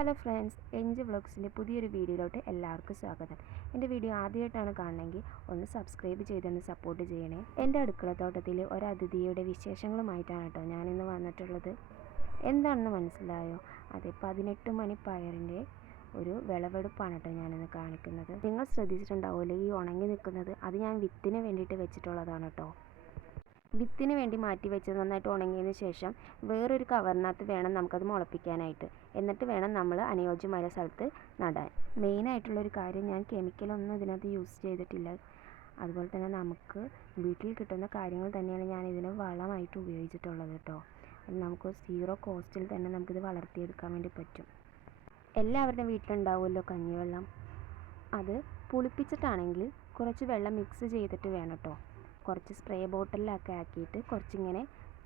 Hello friends, എൻജ് വ്ളോഗ്സിൻ്റെ പുതിയൊരു വീഡിയോയിലോട്ട് എല്ലാവർക്കും സ്വാഗതം. എൻ്റെ വീഡിയോ ആദ്യമായിട്ടാണ് കാണണമെങ്കിൽ ഒന്ന് സബ്സ്ക്രൈബ് ചെയ്തൊന്ന് സപ്പോർട്ട് ചെയ്യണേ. എൻ്റെ അടുക്കളത്തോട്ടത്തിൽ ഒരു അതിഥിയുടെ വിശേഷങ്ങളുമായിട്ടാണ് കേട്ടോ ഞാനിന്ന് വന്നിട്ടുള്ളത്. എന്താണെന്ന് മനസ്സിലായോ? അതെ, 18 മണി പയറിൻ്റെ ഒരു വിളവെടുപ്പാണ് കേട്ടോ ഞാനിന്ന് കാണിക്കുന്നത്. നിങ്ങൾ ശ്രദ്ധിച്ചിട്ടുണ്ടാവുമല്ലോ ഈ ഉണങ്ങി നിൽക്കുന്നത്? അത് ഞാൻ വിത്തിന് വേണ്ടിയിട്ട് വെച്ചിട്ടുള്ളതാണ് കേട്ടോ. വിത്തിന് വേണ്ടി മാറ്റി വെച്ച് നന്നായിട്ട് ഉണങ്ങിയതിന് ശേഷം വേറൊരു കവറിനകത്ത് വേണം നമുക്കത് മുളപ്പിക്കാനായിട്ട്. എന്നിട്ട് വേണം നമ്മൾ അനുയോജ്യമായ സ്ഥലത്ത് നടാൻ. മെയിനായിട്ടുള്ളൊരു കാര്യം, ഞാൻ കെമിക്കലൊന്നും ഇതിനകത്ത് യൂസ് ചെയ്തിട്ടില്ല. അതുപോലെ തന്നെ നമുക്ക് വീട്ടിൽ കിട്ടുന്ന കാര്യങ്ങൾ തന്നെയാണ് ഞാൻ ഇതിന് വളമായിട്ട് ഉപയോഗിച്ചിട്ടുള്ളത് കേട്ടോ. അത് നമുക്ക് 0 കോസ്റ്റിൽ തന്നെ നമുക്കിത് വളർത്തിയെടുക്കാൻ വേണ്ടി പറ്റും. എല്ലാവരുടെയും വീട്ടിലുണ്ടാവുമല്ലോ കഞ്ഞിവെള്ളം. അത് പുളിപ്പിച്ചിട്ടാണെങ്കിൽ കുറച്ച് വെള്ളം മിക്സ് ചെയ്തിട്ട് വേണം കേട്ടോ. കുറച്ച് സ്പ്രേ ബോട്ടിലൊക്കെ ആക്കിയിട്ട് കുറച്ചിങ്ങനെ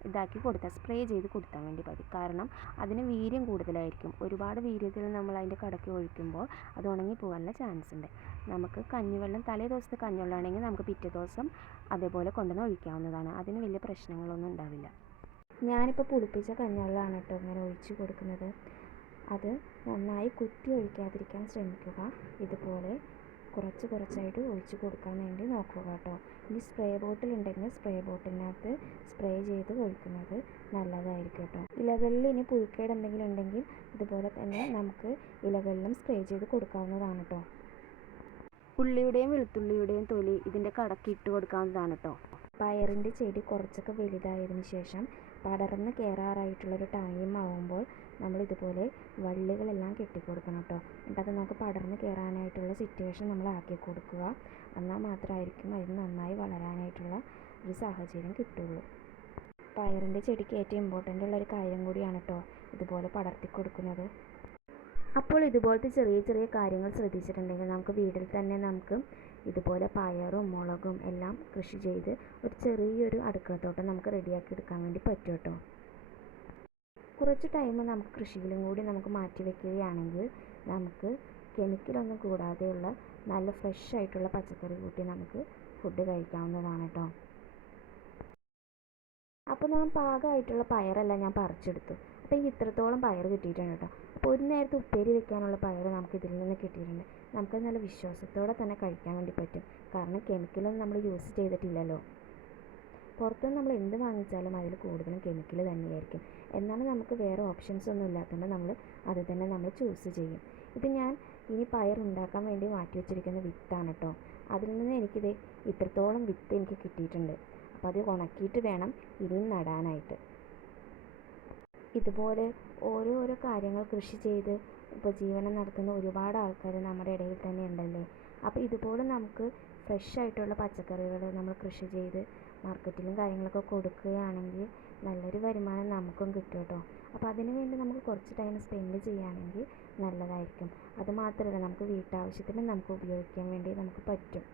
ഇതാക്കി കൊടുത്താൽ, സ്പ്രേ ചെയ്ത് കൊടുത്താൽ വേണ്ടി മതി. കാരണം അതിന് വീര്യം കൂടുതലായിരിക്കും. ഒരുപാട് വീര്യത്തിൽ നമ്മൾ അതിൻ്റെ കടയ്ക്ക് ഒഴിക്കുമ്പോൾ അത് ഉണങ്ങി പോകാനുള്ള ചാൻസ് ഉണ്ട്. നമുക്ക് കഞ്ഞിവെള്ളം തലേ ദിവസത്തെ കഞ്ഞിവെള്ളമാണെങ്കിൽ നമുക്ക് പിറ്റേ ദിവസം അതേപോലെ കൊണ്ടുവന്ന് ഒഴിക്കാവുന്നതാണ്. അതിന് വലിയ പ്രശ്നങ്ങളൊന്നും ഉണ്ടാവില്ല. ഞാനിപ്പോൾ പുളിപ്പിച്ച കഞ്ഞിവെള്ളമാണ് കേട്ടോ ഇങ്ങനെ ഒഴിച്ച് കൊടുക്കുന്നത്. അത് നന്നായി കുത്തി ഒഴിക്കാതിരിക്കാൻ ശ്രമിക്കുക. ഇതുപോലെ കുറച്ചായിട്ട് ഒഴിച്ച് കൊടുക്കാൻ വേണ്ടി നോക്കുക കേട്ടോ. ഇനി സ്പ്രേ ബോട്ടിൽ ഉണ്ടെങ്കിൽ സ്പ്രേ ബോട്ടിലിനകത്ത് സ്പ്രേ ചെയ്ത് ഒഴിക്കുന്നത് നല്ലതായിരിക്കും കേട്ടോ. ഇലകളിൽ ഇനി പുഴുക്കേട് എന്തെങ്കിലും ഉണ്ടെങ്കിൽ ഇതുപോലെ തന്നെ നമുക്ക് ഇലകളിലും സ്പ്രേ ചെയ്ത് കൊടുക്കാവുന്നതാണ് കേട്ടോ. ഉള്ളിയുടെയും വെളുത്തുള്ളിയുടെയും തൊലി ഇതിൻ്റെ കടക്ക് ഇട്ട് കൊടുക്കാവുന്നതാണ് കേട്ടോ. പയറിൻ്റെ ചെടി കുറച്ചൊക്കെ വലുതായതിനു ശേഷം പടർന്ന് കയറാറായിട്ടുള്ളൊരു ടൈം ആകുമ്പോൾ നമ്മളിതുപോലെ വള്ളികളെല്ലാം കെട്ടിക്കൊടുക്കണം കേട്ടോ. എന്നിട്ടത് നമുക്ക് പടർന്ന് കയറാനായിട്ടുള്ള സിറ്റുവേഷൻ നമ്മൾ ആക്കി കൊടുക്കുക. എന്നാൽ മാത്രമായിരിക്കും അതിന് നന്നായി വളരാനായിട്ടുള്ള ഒരു സാഹചര്യം കിട്ടുള്ളൂ. പയറിൻ്റെ ചെടിക്ക് ഏറ്റവും ഇമ്പോർട്ടൻ്റ് ഉള്ളൊരു കാര്യം കൂടിയാണ് കേട്ടോ ഇതുപോലെ പടർത്തി കൊടുക്കുന്നത്. അപ്പോൾ ഇതുപോലത്തെ ചെറിയ കാര്യങ്ങൾ ശ്രദ്ധിച്ചിട്ടുണ്ടെങ്കിൽ നമുക്ക് വീട്ടിൽ തന്നെ നമുക്ക് ഇതുപോലെ പയറും മുളകും എല്ലാം കൃഷി ചെയ്ത് ഒരു ചെറിയൊരു അടുക്കളത്തോട്ടം നമുക്ക് റെഡിയാക്കി എടുക്കാൻ വേണ്ടി പറ്റും കേട്ടോ. കുറച്ച് ടൈം നമുക്ക് കൃഷിയിലും കൂടി നമുക്ക് മാറ്റി വയ്ക്കുകയാണെങ്കിൽ നമുക്ക് കെമിക്കലൊന്നും കൂടാതെയുള്ള നല്ല ഫ്രഷ് ആയിട്ടുള്ള പച്ചക്കറി കൂട്ടി നമുക്ക് ഫുഡ് കഴിക്കാവുന്നതാണ് കേട്ടോ. അപ്പോൾ ഞാൻ പാകമായിട്ടുള്ള പയറെല്ലാം ഞാൻ പറിച്ചെടുത്തു. അപ്പോൾ എനിക്ക് ഇത്രത്തോളം പയർ കിട്ടിയിട്ടുണ്ട് കേട്ടോ. അപ്പോൾ ഒരു നേരത്തെ ഉപ്പേരി വെക്കാനുള്ള പയർ നമുക്ക് ഇതിൽ നിന്ന് കിട്ടിയിട്ടുണ്ട്. നമുക്ക് നല്ല വിശ്വാസത്തോടെ തന്നെ കഴിക്കാൻ വേണ്ടി പറ്റും. കാരണം കെമിക്കലൊന്നും നമ്മൾ യൂസ് ചെയ്തിട്ടില്ലല്ലോ. പുറത്തുനിന്ന് നമ്മൾ എന്ത് വാങ്ങിച്ചാലും അതിൽ കൂടുതലും കെമിക്കൽ തന്നെയായിരിക്കും. എന്നാലും നമുക്ക് വേറെ ഓപ്ഷൻസ് ഒന്നും ഇല്ലാത്തതുകൊണ്ട് നമ്മൾ അത് തന്നെ നമ്മൾ ചൂസ് ചെയ്യും. ഇത് ഞാൻ ഇനി പയർ ഉണ്ടാക്കാൻ വേണ്ടി മാറ്റി വെച്ചിരിക്കുന്ന വിത്താണ് കേട്ടോ. അതിൽ നിന്ന് എനിക്കിത് ഇത്രത്തോളം വിത്ത് എനിക്ക് കിട്ടിയിട്ടുണ്ട്. അപ്പോൾ അത് ഉണക്കിയിട്ട് വേണം ഇനിയും നടാനായിട്ട്. ഇതുപോലെ ഓരോരോ കാര്യങ്ങൾ കൃഷി ചെയ്ത് ഉപജീവനം നടത്തുന്ന ഒരുപാട് ആൾക്കാർ നമ്മുടെ ഇടയിൽ തന്നെ ഉണ്ടല്ലേ. അപ്പോൾ ഇതുപോലെ നമുക്ക് ഫ്രഷ് ആയിട്ടുള്ള പച്ചക്കറികൾ നമ്മൾ കൃഷി ചെയ്ത് മാർക്കറ്റിലും കാര്യങ്ങളൊക്കെ കൊടുക്കുകയാണെങ്കിൽ നല്ലൊരു വരുമാനം നമുക്കും കിട്ടും കേട്ടോ. അപ്പോൾ അതിനു വേണ്ടി നമുക്ക് കുറച്ച് ടൈം സ്പെൻഡ് ചെയ്യുകയാണെങ്കിൽ നല്ലതായിരിക്കും. അതുമാത്രമല്ല, നമുക്ക് വീട്ടാവശ്യത്തിന് നമുക്ക് ഉപയോഗിക്കാൻ വേണ്ടി നമുക്ക് പറ്റും.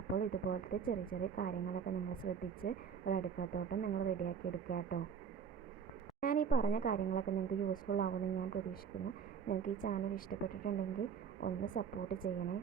അപ്പോൾ ഇതുപോലത്തെ ചെറിയ കാര്യങ്ങളൊക്കെ നിങ്ങൾ ശ്രദ്ധിച്ച് ഒരു അടുക്കളത്തോട്ടം നിങ്ങൾ റെഡിയാക്കി എടുക്കുക കേട്ടോ. ഞാൻ ഈ പറഞ്ഞ കാര്യങ്ങളൊക്കെ നിങ്ങൾക്ക് യൂസ്ഫുൾ ആകുമെന്ന് ഞാൻ പ്രതീക്ഷിക്കുന്നു. നിങ്ങൾക്ക് ഈ ചാനൽ ഇഷ്ടപ്പെട്ടിട്ടുണ്ടെങ്കിൽ ഒന്ന് സപ്പോർട്ട് ചെയ്യണേ.